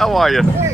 How are you?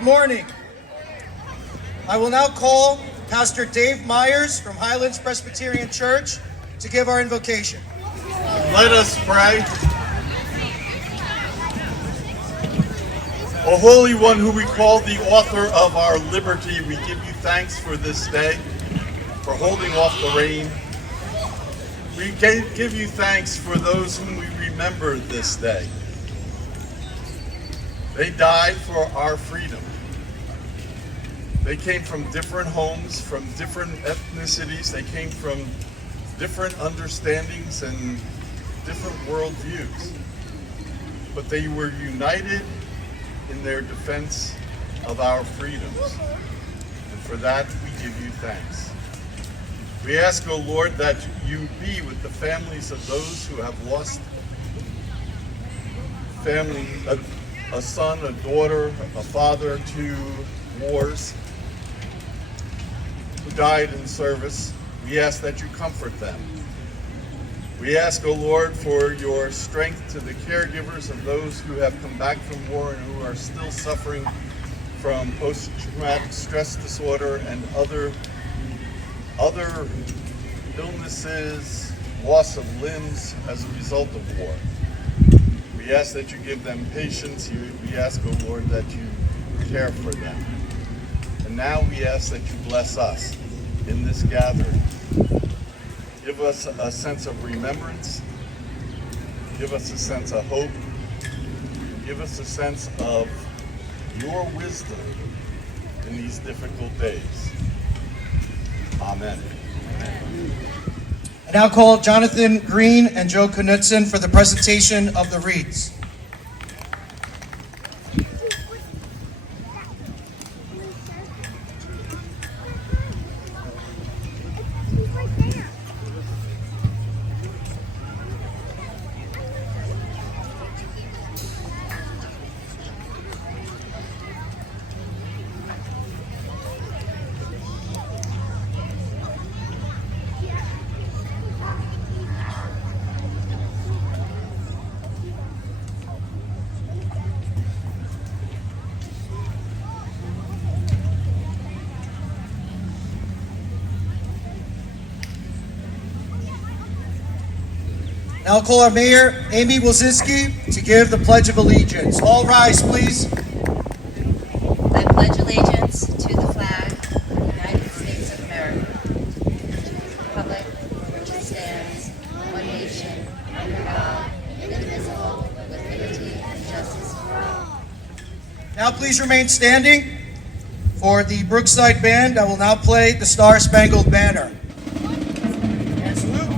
Good morning. I will now call Pastor Dave Myers from Highlands Presbyterian Church to give our invocation. Let us pray. O Holy One, who we call the author of our liberty, we give you thanks for this day, for holding off the rain. We give you thanks for those whom we remember this day. They died for our freedom. They came from different homes, from different ethnicities. They came from different understandings and different worldviews. But they were united in their defense of our freedoms. And for that, we give you thanks. We ask, O Lord, that you be with the families of those who have lost family, a son, a daughter, a father to wars, who died in service. We ask that you comfort them. We ask, O Lord, for your strength to the caregivers of those who have come back from war and who are still suffering from post-traumatic stress disorder and other illnesses, loss of limbs as a result of war. We ask that you give them patience. We ask, O Lord, that you care for them. And now we ask that you bless us in this gathering. Give us a sense of remembrance. Give us a sense of hope. Give us a sense of your wisdom in these difficult days. Amen. I now call Jonathan Green and Joe Knutson for the presentation of the wreaths. Now I'll call our Mayor, Amy Wilczynski, to give the Pledge of Allegiance. All rise, please. I pledge allegiance to the flag of the United States of America, to the republic for which it stands, one nation, under God, indivisible, with liberty and justice for all. Now please remain standing. For the Brookside Band, I will now play the Star Spangled Banner. And salute.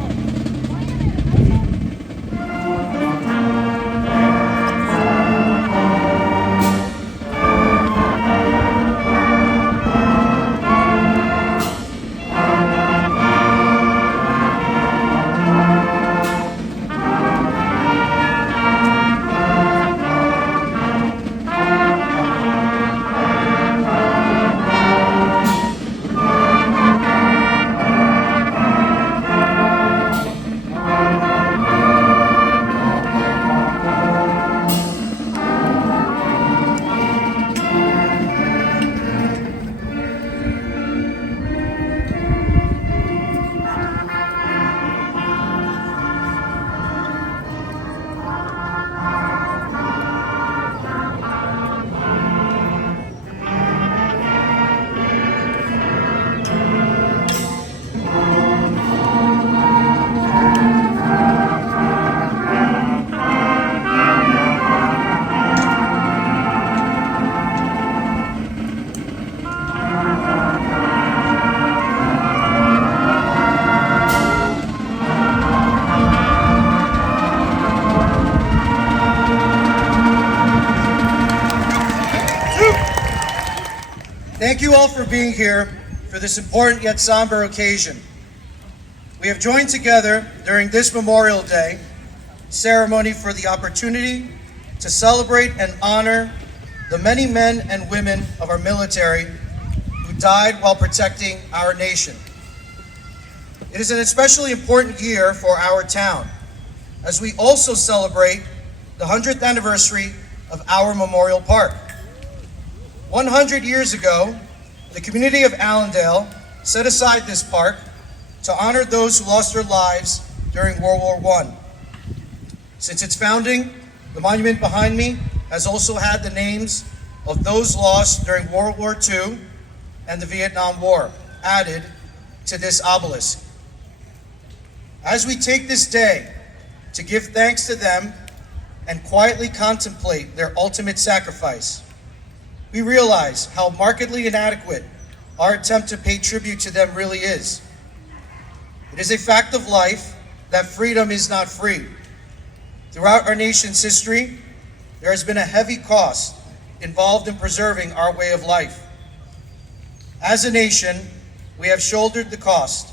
Thank you all for being here for this important yet somber occasion. We have joined together during this Memorial Day ceremony for the opportunity to celebrate and honor the many men and women of our military who died while protecting our nation. It is an especially important year for our town, as we also celebrate the 100th anniversary of our Memorial Park. 100 years ago, the community of Allendale set aside this park to honor those who lost their lives during World War I. Since its founding, the monument behind me has also had the names of those lost during World War II and the Vietnam War added to this obelisk. As we take this day to give thanks to them and quietly contemplate their ultimate sacrifice, we realize how markedly inadequate our attempt to pay tribute to them really is. It is a fact of life that freedom is not free. Throughout our nation's history, there has been a heavy cost involved in preserving our way of life. As a nation, we have shouldered the cost,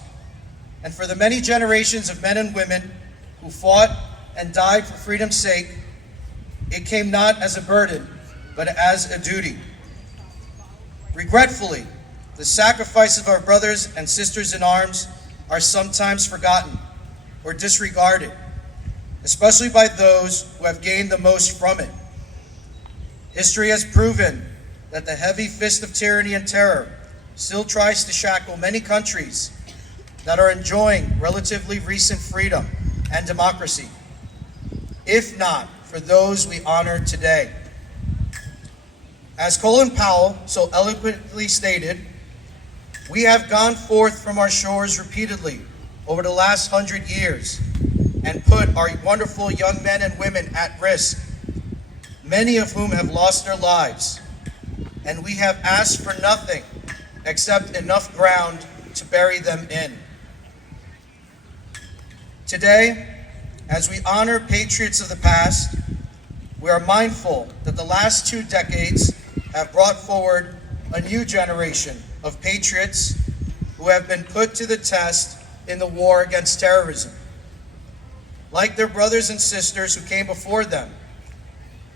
and for the many generations of men and women who fought and died for freedom's sake, it came not as a burden, but as a duty. Regretfully, the sacrifices of our brothers and sisters in arms are sometimes forgotten or disregarded, especially by those who have gained the most from it. History has proven that the heavy fist of tyranny and terror still tries to shackle many countries that are enjoying relatively recent freedom and democracy, if not for those we honor today. As Colin Powell so eloquently stated, we have gone forth from our shores repeatedly over the last 100 years and put our wonderful young men and women at risk, many of whom have lost their lives, and we have asked for nothing except enough ground to bury them in. Today, as we honor patriots of the past, we are mindful that the last 2 decades have brought forward a new generation of patriots who have been put to the test in the war against terrorism. Like their brothers and sisters who came before them,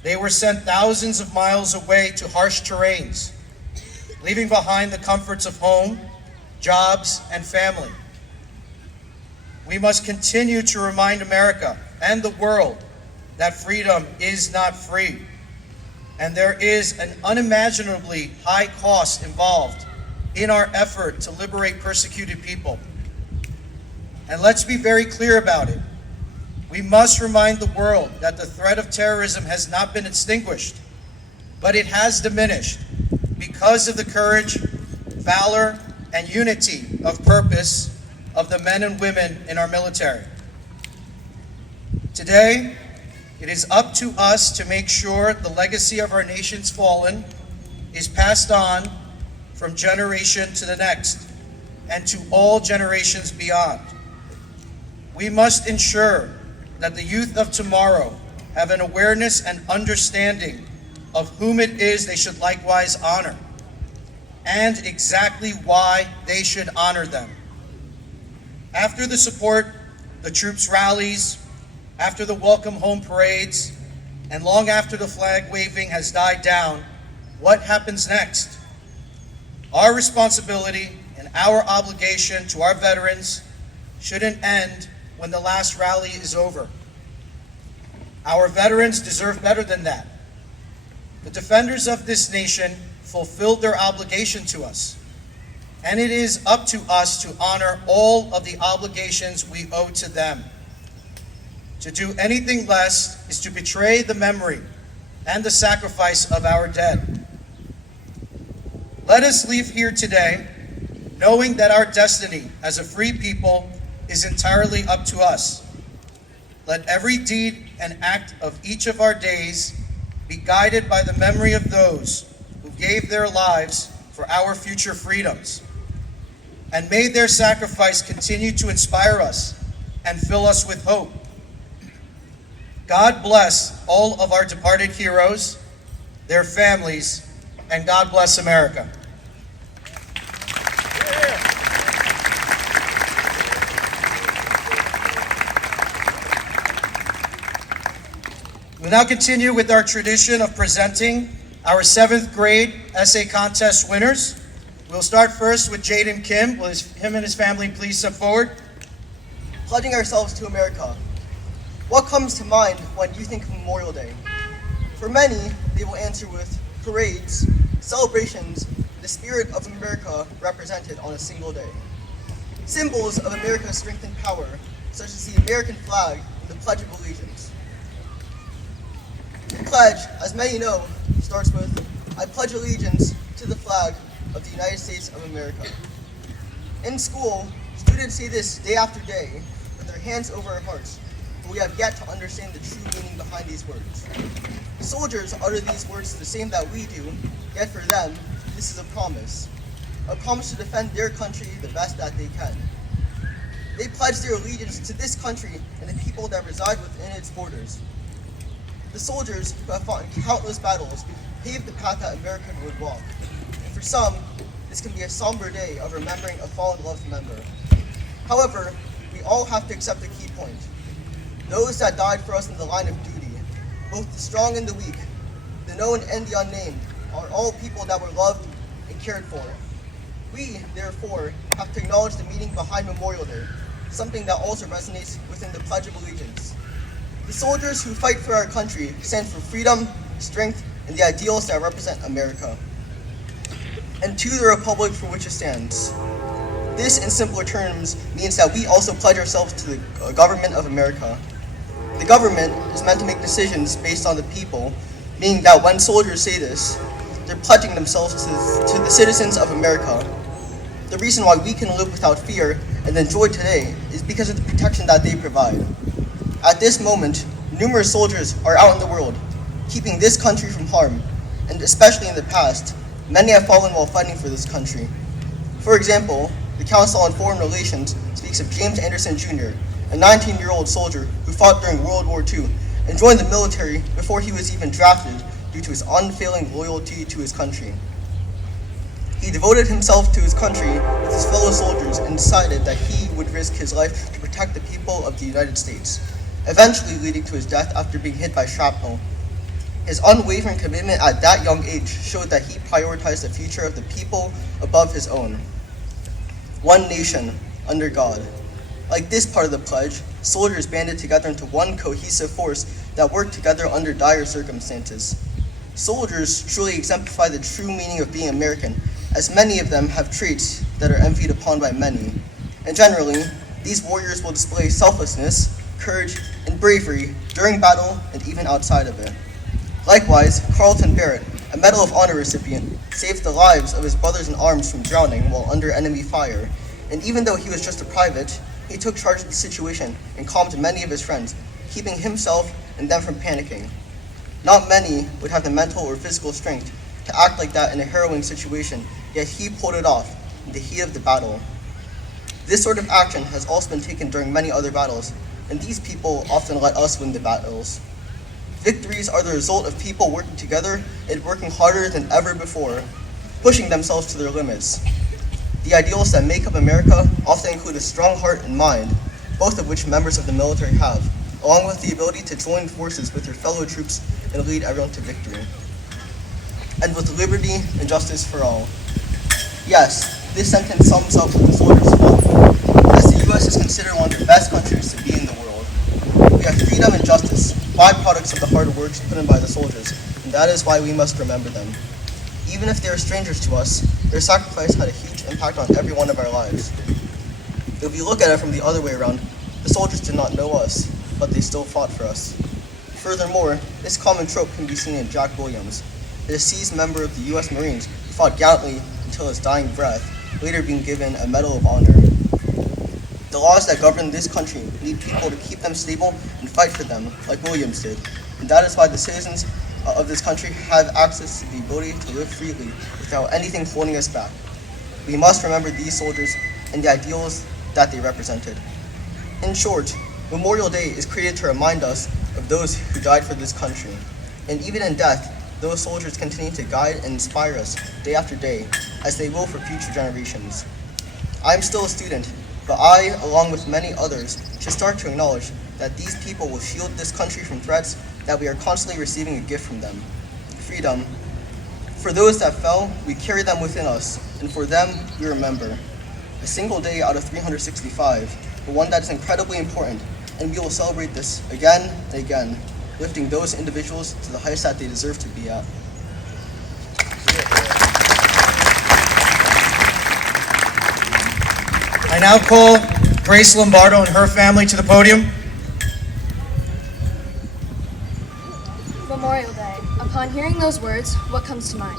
they were sent thousands of miles away to harsh terrains, leaving behind the comforts of home, jobs, and family. We must continue to remind America and the world that freedom is not free, and there is an unimaginably high cost involved in our effort to liberate persecuted people. And let's be very clear about it. We must remind the world that the threat of terrorism has not been extinguished, but it has diminished because of the courage, valor, and unity of purpose of the men and women in our military. Today, it is up to us to make sure the legacy of our nation's fallen is passed on from generation to the next and to all generations beyond. We must ensure that the youth of tomorrow have an awareness and understanding of whom it is they should likewise honor, and exactly why they should honor them. After the support, the troops rallies, after the welcome home parades, and long after the flag waving has died down, what happens next? Our responsibility and our obligation to our veterans shouldn't end when the last rally is over. Our veterans deserve better than that. The defenders of this nation fulfilled their obligation to us, and it is up to us to honor all of the obligations we owe to them. To do anything less is to betray the memory and the sacrifice of our dead. Let us leave here today knowing that our destiny as a free people is entirely up to us. Let every deed and act of each of our days be guided by the memory of those who gave their lives for our future freedoms. And may their sacrifice continue to inspire us and fill us with hope. God bless all of our departed heroes, their families, and God bless America. We'll now continue with our tradition of presenting our 7th grade essay contest winners. We'll start first with Jaden Kim. Will him and his family please step forward? Pledging ourselves to America. What comes to mind when you think of Memorial Day? For many, they will answer with parades, celebrations, the spirit of America represented on a single day. Symbols of America's strength and power, such as the American flag and the Pledge of Allegiance. The pledge, as many know, starts with I pledge allegiance to the flag of the United States of America. In school, students say this day after day with their hands over our hearts, but we have yet to understand the true meaning behind these words. Soldiers utter these words the same that we do, yet for them, this is a promise to defend their country the best that they can. They pledge their allegiance to this country and the people that reside within its borders. The soldiers who have fought in countless battles paved the path that America would walk. And for some, this can be a somber day of remembering a fallen loved member. However, we all have to accept a key point. Those that died for us in the line of duty, both the strong and the weak, the known and the unnamed, are all people that were loved and cared for. We, therefore, have to acknowledge the meaning behind Memorial Day, something that also resonates within the Pledge of Allegiance. The soldiers who fight for our country stand for freedom, strength, and the ideals that represent America, and to the republic for which it stands. This, in simpler terms, means that we also pledge ourselves to the government of America. The government is meant to make decisions based on the people, meaning that when soldiers say this, they're pledging themselves to the citizens of America. The reason why we can live without fear and enjoy today is because of the protection that they provide. At this moment, numerous soldiers are out in the world, keeping this country from harm, and especially in the past, many have fallen while fighting for this country. For example, the Council on Foreign Relations speaks of James Anderson Jr., a 19-year-old soldier who fought during World War II and joined the military before he was even drafted due to his unfailing loyalty to his country. He devoted himself to his country with his fellow soldiers and decided that he would risk his life to protect the people of the United States, eventually leading to his death after being hit by shrapnel. His unwavering commitment at that young age showed that he prioritized the future of the people above his own. One nation, under God. Like this part of the pledge, soldiers banded together into one cohesive force that worked together under dire circumstances. Soldiers truly exemplify the true meaning of being American, as many of them have traits that are envied upon by many. And generally, these warriors will display selflessness, courage, and bravery during battle and even outside of it. Likewise, Carlton Barrett, a Medal of Honor recipient, saved the lives of his brothers in arms from drowning while under enemy fire. And even though he was just a private, he took charge of the situation and calmed many of his friends, keeping himself and them from panicking. Not many would have the mental or physical strength to act like that in a harrowing situation, yet he pulled it off in the heat of the battle. This sort of action has also been taken during many other battles, and these people often let us win the battles. Victories are the result of people working together and working harder than ever before, pushing themselves to their limits. The ideals that make up America often include a strong heart and mind, both of which members of the military have, along with the ability to join forces with your fellow troops and lead everyone to victory. And with liberty and justice for all. Yes, this sentence sums up what the soldiers fought for, as the U.S. is considered one of the best countries to be in the world. We have freedom and justice, byproducts of the hard work put in by the soldiers, and that is why we must remember them. Even if they are strangers to us, their sacrifice had a huge impact on every one of our lives. If you look at it from the other way around, the soldiers did not know us, but they still fought for us. Furthermore, this common trope can be seen in Jack Williams, a deceased member of the U.S. Marines who fought gallantly until his dying breath, later being given a Medal of Honor. The laws that govern this country need people to keep them stable and fight for them, like Williams did, and that is why the citizens of this country have access to the ability to live freely without anything holding us back. We must remember these soldiers and the ideals that they represented. In short, Memorial Day is created to remind us of those who died for this country. And even in death, those soldiers continue to guide and inspire us day after day, as they will for future generations. I am still a student, but I, along with many others, should start to acknowledge that these people will shield this country from threats that we are constantly receiving a gift from them. Freedom. For those that fell, we carry them within us, and for them, we remember. A single day out of 365, but one that is incredibly important, and we will celebrate this again and again, lifting those individuals to the heights that they deserve to be at. I now call Grace Lombardo and her family to the podium. Memorial Day. Upon hearing those words, what comes to mind?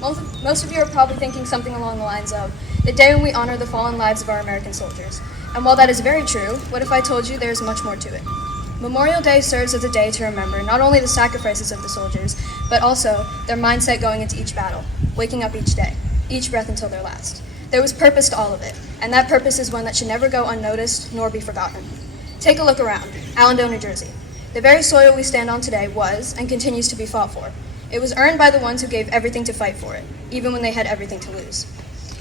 Most of you are probably thinking something along the lines of the day when we honor the fallen lives of our American soldiers. And while that is very true, what if I told you there is much more to it? Memorial Day serves as a day to remember not only the sacrifices of the soldiers, but also their mindset going into each battle, waking up each day, each breath until their last. There was purpose to all of it, and that purpose is one that should never go unnoticed nor be forgotten. Take a look around, Allendale, New Jersey. The very soil we stand on today was and continues to be fought for. It was earned by the ones who gave everything to fight for it, even when they had everything to lose.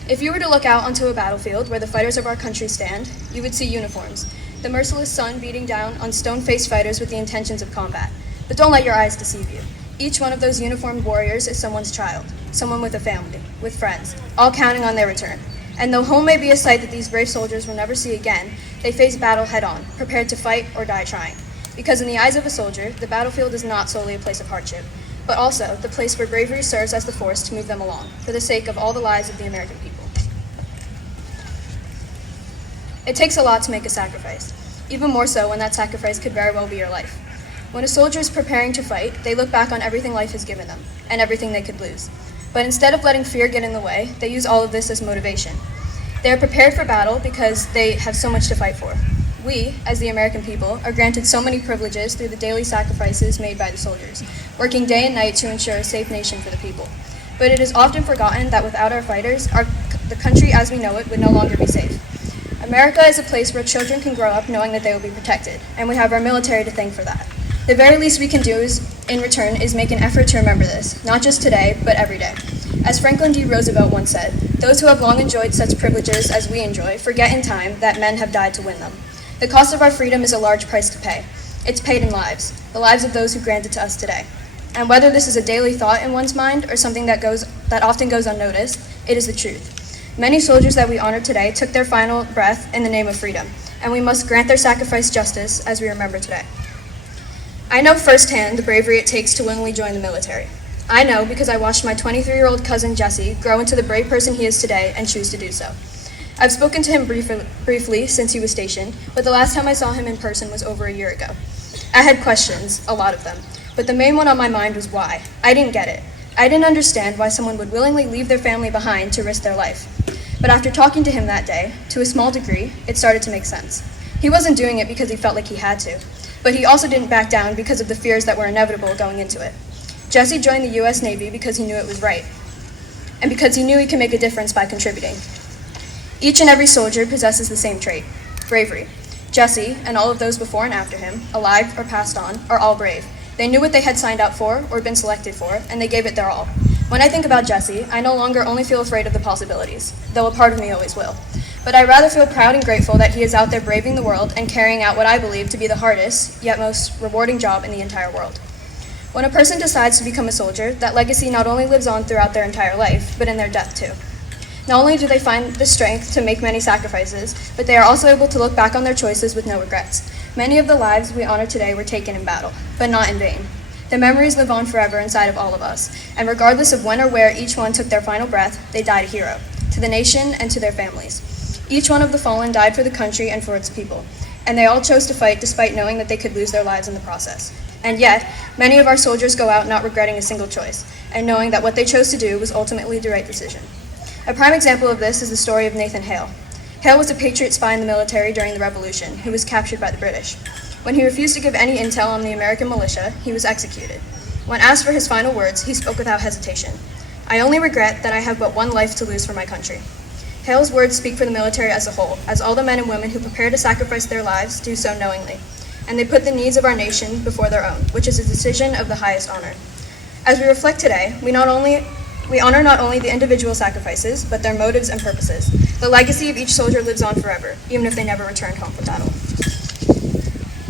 If you were to look out onto a battlefield where the fighters of our country stand, you would see uniforms, the merciless sun beating down on stone-faced fighters with the intentions of combat. But don't let your eyes deceive you. Each one of those uniformed warriors is someone's child, someone with a family, with friends, all counting on their return. And though home may be a sight that these brave soldiers will never see again, they face battle head-on, prepared to fight or die trying. Because in the eyes of a soldier, the battlefield is not solely a place of hardship, but also the place where bravery serves as the force to move them along, for the sake of all the lives of the American people. It takes a lot to make a sacrifice, even more so when that sacrifice could very well be your life. When a soldier is preparing to fight, they look back on everything life has given them, and everything they could lose. But instead of letting fear get in the way, they use all of this as motivation. They are prepared for battle because they have so much to fight for. We, as the American people, are granted so many privileges through the daily sacrifices made by the soldiers, working day and night to ensure a safe nation for the people. But it is often forgotten that without our fighters, the country as we know it would no longer be safe. America is a place where children can grow up knowing that they will be protected, and we have our military to thank for that. The very least we can do in return is make an effort to remember this, not just today, but every day. As Franklin D. Roosevelt once said, those who have long enjoyed such privileges as we enjoy forget in time that men have died to win them. The cost of our freedom is a large price to pay. It's paid in lives, the lives of those who grant it to us today. And whether this is a daily thought in one's mind or something that often goes unnoticed, it is the truth. Many soldiers that we honor today took their final breath in the name of freedom, and we must grant their sacrifice justice as we remember today. I know firsthand the bravery it takes to willingly join the military. I know because I watched my 23-year-old cousin Jesse grow into the brave person he is today and choose to do so. I've spoken to him briefly since he was stationed, but the last time I saw him in person was over a year ago. I had questions, a lot of them, but the main one on my mind was why. I didn't get it. I didn't understand why someone would willingly leave their family behind to risk their life. But after talking to him that day, to a small degree, it started to make sense. He wasn't doing it because he felt like he had to, but he also didn't back down because of the fears that were inevitable going into it. Jesse joined the U.S. Navy because he knew it was right, and because he knew he could make a difference by contributing. Each and every soldier possesses the same trait, bravery. Jesse, and all of those before and after him, alive or passed on, are all brave. They knew what they had signed up for or been selected for, and they gave it their all. When I think about Jesse, I no longer only feel afraid of the possibilities, though a part of me always will. But I rather feel proud and grateful that he is out there braving the world and carrying out what I believe to be the hardest, yet most rewarding job in the entire world. When a person decides to become a soldier, that legacy not only lives on throughout their entire life, but in their death too. Not only do they find the strength to make many sacrifices, but they are also able to look back on their choices with no regrets. Many of the lives we honor today were taken in battle, but not in vain. The memories live on forever inside of all of us, and regardless of when or where each one took their final breath, they died a hero, to the nation and to their families. Each one of the fallen died for the country and for its people, and they all chose to fight despite knowing that they could lose their lives in the process. And yet, many of our soldiers go out not regretting a single choice, and knowing that what they chose to do was ultimately the right decision. A prime example of this is the story of Nathan Hale. Hale was a Patriot spy in the military during the Revolution, who was captured by the British. When he refused to give any intel on the American militia, he was executed. When asked for his final words, he spoke without hesitation. "I only regret that I have but one life to lose for my country." Hale's words speak for the military as a whole, as all the men and women who prepare to sacrifice their lives do so knowingly, and they put the needs of our nation before their own, which is a decision of the highest honor. As we reflect today, we honor not only the individual sacrifices, but their motives and purposes. The legacy of each soldier lives on forever, even if they never returned home from battle.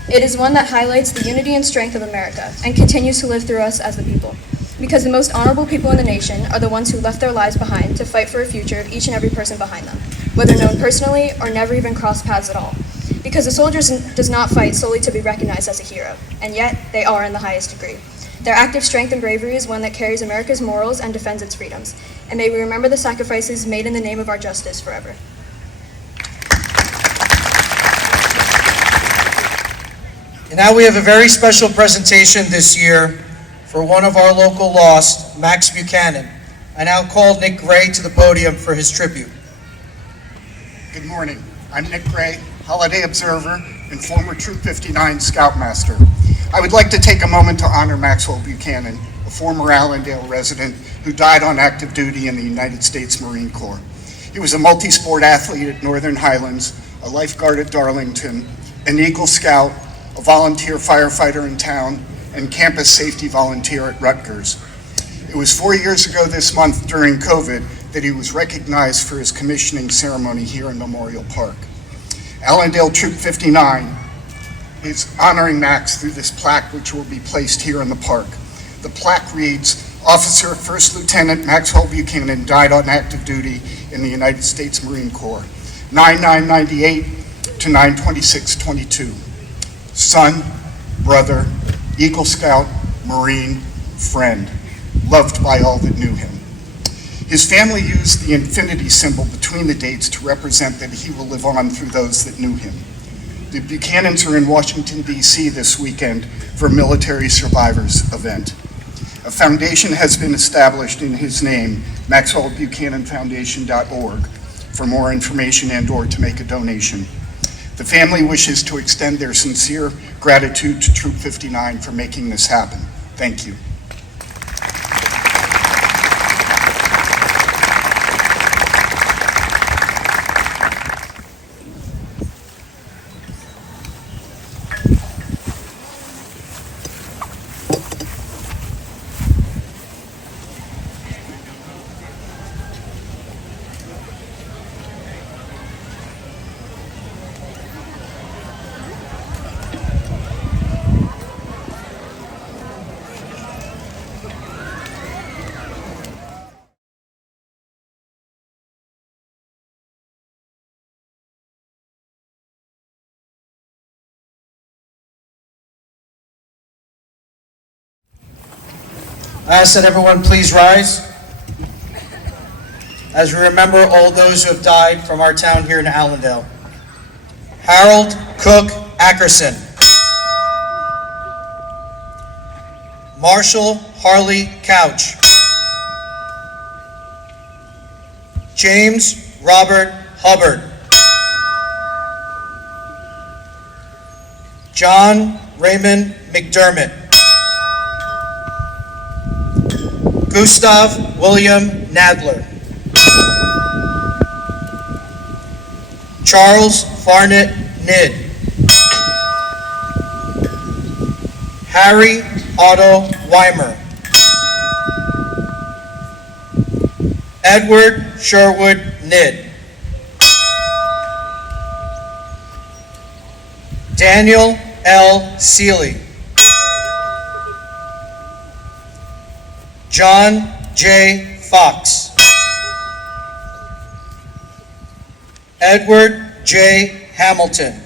It is one that highlights the unity and strength of America, and continues to live through us as the people. Because the most honorable people in the nation are the ones who left their lives behind to fight for a future of each and every person behind them, whether known personally or never even crossed paths at all. Because a soldier does not fight solely to be recognized as a hero, and yet they are in the highest degree. Their active strength and bravery is one that carries America's morals and defends its freedoms. And may we remember the sacrifices made in the name of our justice forever. And now we have a very special presentation this year for one of our local lost, Max Buchanan, I now call Nick Gray to the podium for his tribute. Good morning. I'm Nick Gray, Holiday Observer and former Troop 59 Scoutmaster. I would like to take a moment to honor Maxwell Buchanan, a former Allendale resident who died on active duty in the United States Marine Corps. He was a multi-sport athlete at Northern Highlands, a lifeguard at Darlington, an Eagle Scout, a volunteer firefighter in town, and campus safety volunteer at Rutgers. It was 4 years ago this month during COVID that he was recognized for his commissioning ceremony here in Memorial Park. Allendale Troop 59 is honoring Max through this plaque which will be placed here in the park. The plaque reads, Officer First Lieutenant Maxwell Buchanan died on active duty in the United States Marine Corps, 9/9/98 to 9/26/22. Son, brother, Eagle Scout, Marine, friend, loved by all that knew him. His family used the infinity symbol between the dates to represent that he will live on through those that knew him. The Buchanans are in Washington, D.C. this weekend for a military survivors event. A foundation has been established in his name, MaxwellBuchananFoundation.org, for more information and/or to make a donation. The family wishes to extend their sincere gratitude to Troop 59 for making this happen. Thank you. I ask that everyone please rise as we remember all those who have died from our town here in Allendale. Harold Cook Ackerson. Marshall Harley Couch. James Robert Hubbard. John Raymond McDermott. Gustav William Nadler. Charles Farnett Nidd. Harry Otto Weimer. Edward Sherwood Nidd. Daniel L. Seeley. John J. Fox. Edward J. Hamilton.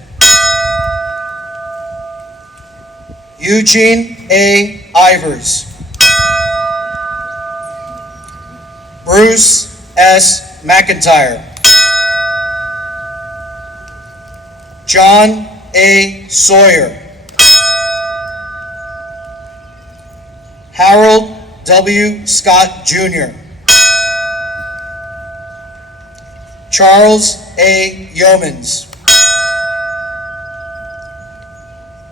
Eugene A. Ivers. Bruce S. McIntyre. John A. Sawyer. Harold W. Scott Jr. Charles A. Yeomans.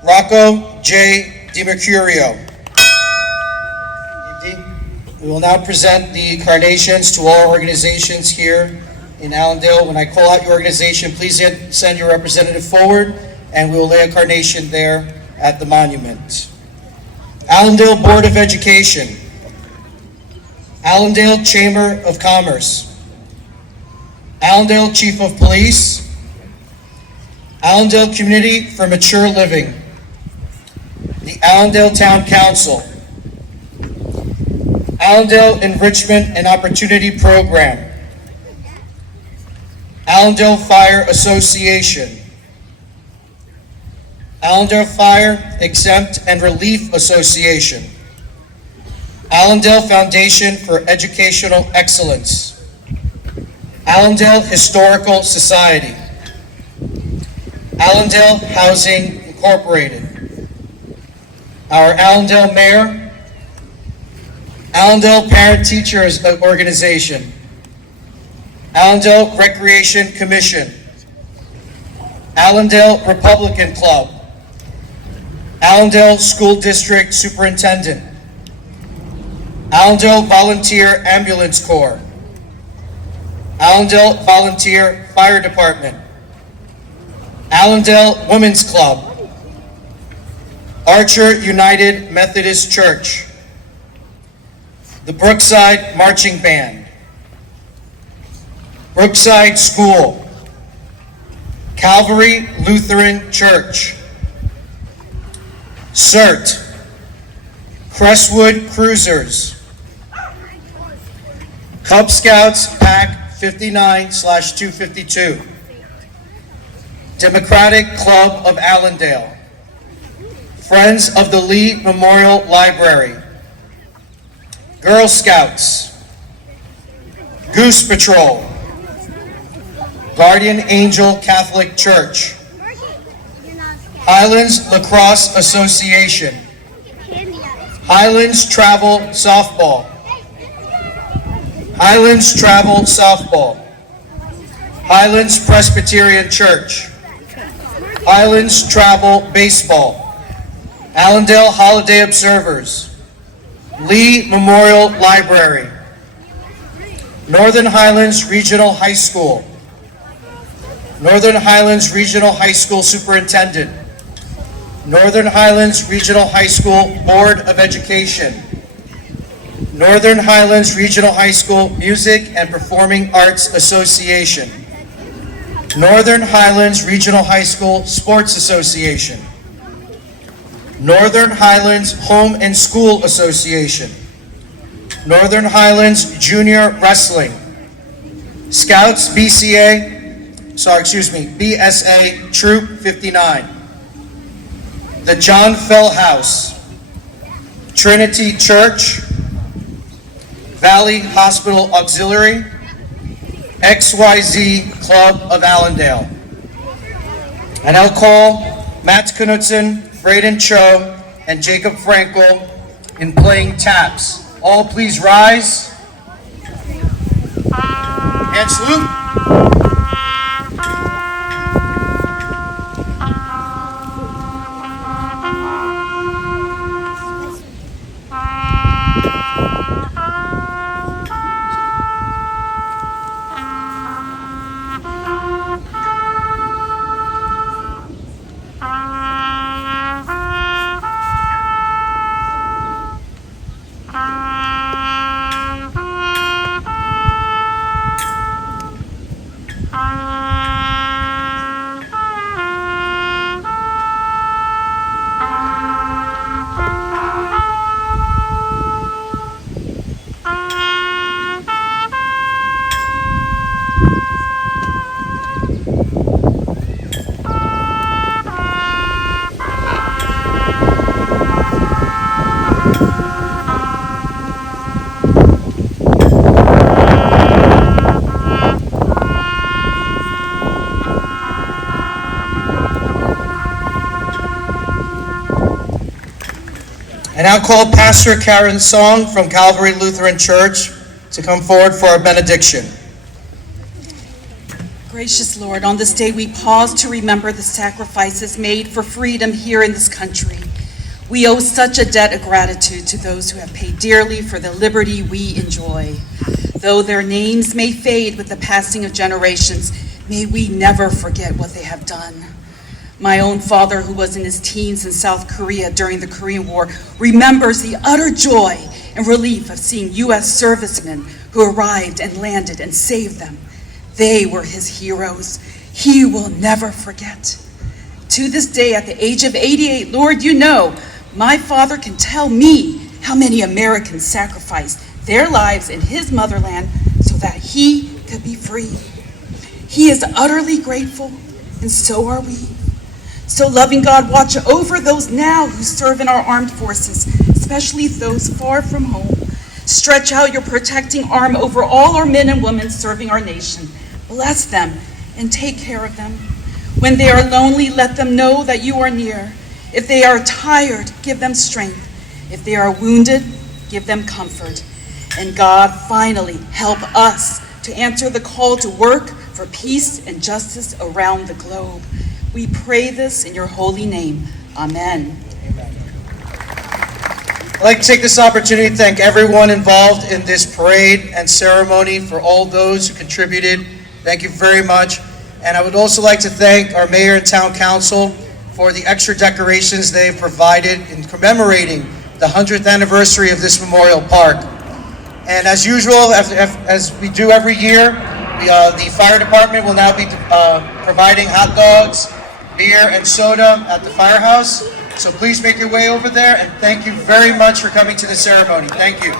Rocco J. DiMercurio. We will now present the carnations to all organizations here in Allendale. When I call out your organization, please send your representative forward and we will lay a carnation there at the monument. Allendale Board of Education. Allendale Chamber of Commerce. Allendale Chief of Police. Allendale Community for Mature Living. The Allendale Town Council. Allendale Enrichment and Opportunity Program. Allendale Fire Association. Allendale Fire Exempt and Relief Association. Allendale Foundation for Educational Excellence. Allendale Historical Society. Allendale Housing Incorporated. Our Allendale Mayor, Allendale Parent Teachers Organization, Allendale Recreation Commission, Allendale Republican Club, Allendale School District Superintendent, Allendale Volunteer Ambulance Corps, Allendale Volunteer Fire Department, Allendale Women's Club, Archer United Methodist Church, the Brookside Marching Band, Brookside School, Calvary Lutheran Church, CERT, Crestwood Cruisers, Cub Scouts Pack 59/252, Democratic Club of Allendale, Friends of the Lee Memorial Library, Girl Scouts, Goose Patrol, Guardian Angel Catholic Church, Highlands Lacrosse Association, Highlands Travel Softball, Highlands Travel Softball, Highlands Presbyterian Church, Highlands Travel Baseball, Allendale Holiday Observers, Lee Memorial Library, Northern Highlands Regional High School, Northern Highlands Regional High School Superintendent, Northern Highlands Regional High School Board of Education, Northern Highlands Regional High School Music and Performing Arts Association, Northern Highlands Regional High School Sports Association, Northern Highlands Home and School Association, Northern Highlands Junior Wrestling, Scouts BSA Troop 59, the John Fell House, Trinity Church, Valley Hospital Auxiliary, XYZ Club of Allendale. And I'll call Matt Knudsen, Braden Cho, and Jacob Frankel in playing taps. All please rise and salute. And I'll call Pastor Karen Song from Calvary Lutheran Church to come forward for our benediction. Gracious Lord, on this day we pause to remember the sacrifices made for freedom here in this country. We owe such a debt of gratitude to those who have paid dearly for the liberty we enjoy. Though their names may fade with the passing of generations, may we never forget what they have done. My own father, who was in his teens in South Korea during the Korean War, remembers the utter joy and relief of seeing U.S. servicemen who arrived and landed and saved them. They were his heroes. He will never forget. To this day, at the age of 88, Lord, you know, my father can tell me how many Americans sacrificed their lives in his motherland so that he could be free. He is utterly grateful, and so are we. So loving God, watch over those now who serve in our armed forces, especially those far from home. Stretch out your protecting arm over all our men and women serving our nation. Bless them and take care of them. When they are lonely, let them know that you are near. If they are tired, give them strength. If they are wounded, give them comfort. And God, finally, help us to answer the call to work for peace and justice around the globe. We pray this in your holy name. Amen. I'd like to take this opportunity to thank everyone involved in this parade and ceremony, for all those who contributed. Thank you very much. And I would also like to thank our mayor and town council for the extra decorations they've provided in commemorating the 100th anniversary of this Memorial Park. And as usual, as we do every year, the fire department will now be providing hot dogs, beer, and soda at the firehouse. So please make your way over there, and thank you very much for coming to the ceremony. Thank you.